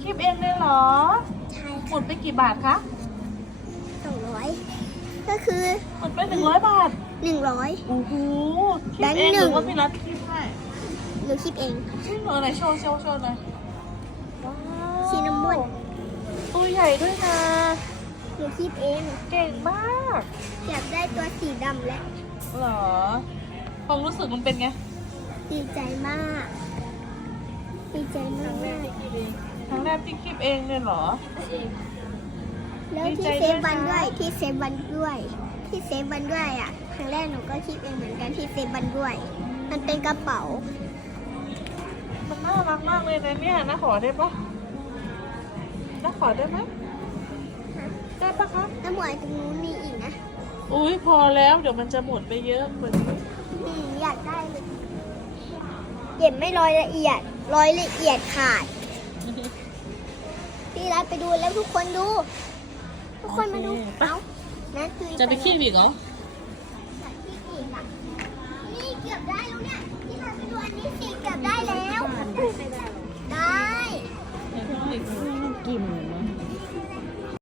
คีบเองเลยเหรอใช่หมดไปกี่บาทคะสองร้อยก็คือหมดไปหนึ่งร้อยบาทหนึ่งร้อยโอ้โหคีแบบงค์เองหหนึ่รืงอว่าพี่รัฐคีบให้หนูคิดเองจริงเหรอไหนโชว์โชว์โชว์หน่อยว้าวสีน้ำมันตัวใหญ่ด้วยนะหนูคิดเองเก่งมาก อยากได้ตัวสีดำและเหรอความรู้สึกมันเป็นไง ดีใจมาก ดีใจมาก ครั้งแรกที่คีบเองเลยเหรอ แล้วดีที่ใจเซด้วยฟวันนะด้วยที่เซฟวันด้วย ที่เซฟวันด้วยอะครั้งแรกหนูก็คิดเองเหมือนกันที่เซฟวันด้วย มันเป็นกระเป๋า มันน่ารักมากเลยนะเนี่ยนะขอได้ปะนะขอได้ไหมได้ปะคะแล้วหมวยตรงนู้นมีอีกนะ อุ้ยพอแล้วเดี๋ยวมันจะหมดไปเยอะเหมือนอืมอยากได้เลยเก็บไม่ร้อยละเอียดร้อยละเอียดขาด พี่รัฐไปดูแล้วทุกคนดู ทุกคนมาดูโอเคไปเอ้านั่นคือจะไปคีบอีกเหรอใ